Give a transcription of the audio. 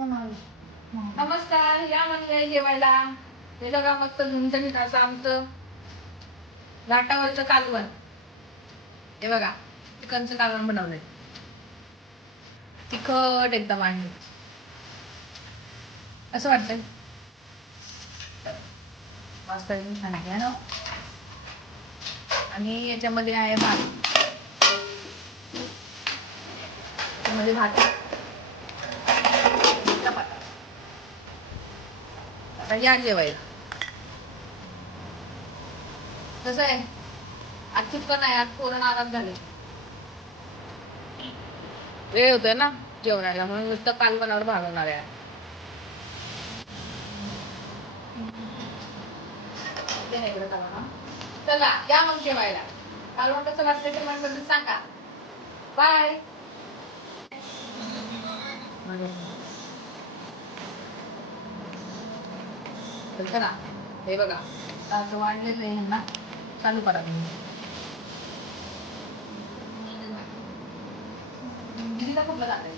नमस्कार, या मंडळी जेवायला. हे बघा मस्त झणझणीत असं आमचं घाटावरचं कालवण. हे बघा चिकनचं कालवण बनवलंय, तिखट एकदम आहे. असं वाटतंय मस्त एकदम छान आहे ना. आणि याच्यामध्ये आहे भात, याच्यामध्ये भात चपाती. आता या जेवायला. कसं आहे आज चुकन आहे, आज पूर्ण आराम झाले, वेळ होतोय ना जेवणाला, म्हणून नुसतं कालवणावर भागवणार आहे. चला या मग जेवायला. कालवण कसं वाटतं ते मला सांगा. बाय. चला हे बघा असं वाढलेलं आहे ना, चालू करा तुम्ही. कुठलं जात आहे